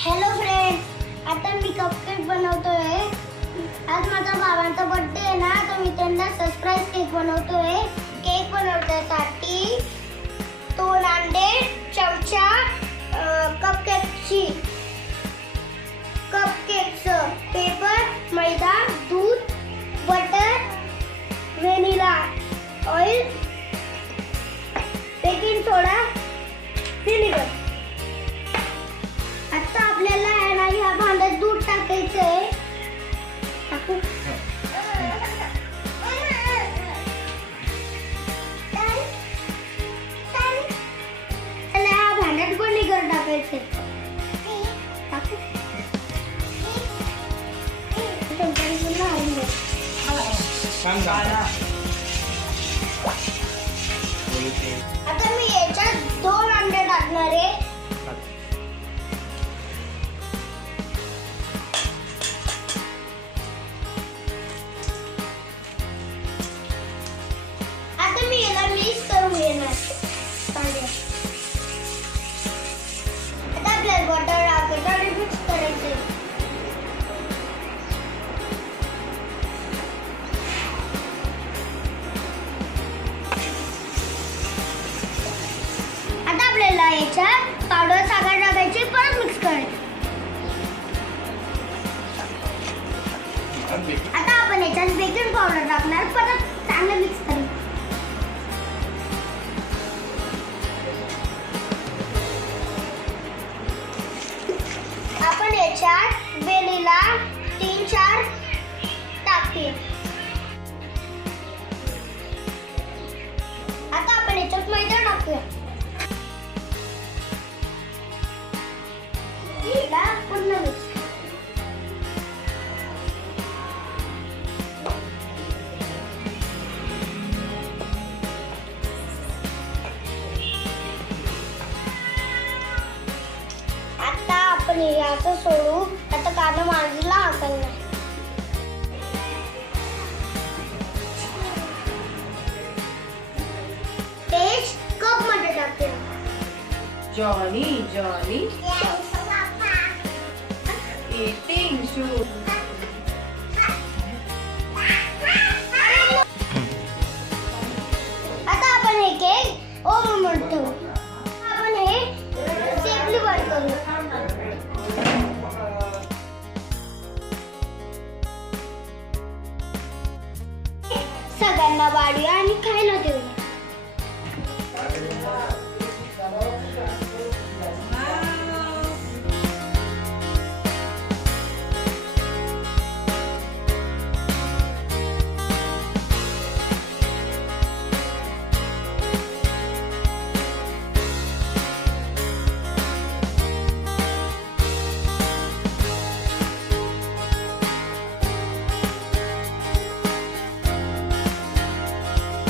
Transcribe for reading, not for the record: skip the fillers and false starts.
Hello friends, आता मी cupcake बनवतोय. आज माझ्या बाबांचा बर्थडे आहे ना, तर मी त्यांना सरप्राईज केक बनवतोय. केक बनवण्यासाठी 2 अंडे, चमचा, कपकेकची कपकेकचं पेपर, मैदा, दूध, बटर, व्हॅनिला ऑइल, बेकिंग सोडा, व्हिनेगर. आता आपल्याला ह्या भांड्यात दूध टाकायचं आहे. ह्या भांड्यात व्हिनेगर टाकायचं. आता मी याच्यात 2 अंडे टाकणार आहे. आता मी याला मिक्स करून घेणार. आता आपल्याला बटर टाकायचं आणि मिक्स करायचं. आता आपल्याला याच्यात पावडर साखर टाकायची, परत मिक्स करायचं. आता आपण याच्यात बेकिंग पावडर टाकणार, परत चांगलं मिक्स करायचं. आपण याच्यात व्हॅनिला 3-4 टाकते. आता आपण याच्यात मैदा टाकूया. पूर्ण मिक्स. आता आपण याचं सोडू. आता कांदा मांडला आपण टेस्ट कप मध्ये टाकते. Johnny eating shoe. आता आपण हे केक ओव्हन मध्ये ठेवू. आपण हे सेफली बंद करू. सगळ्यांना वाढूया आणि खायला देऊ.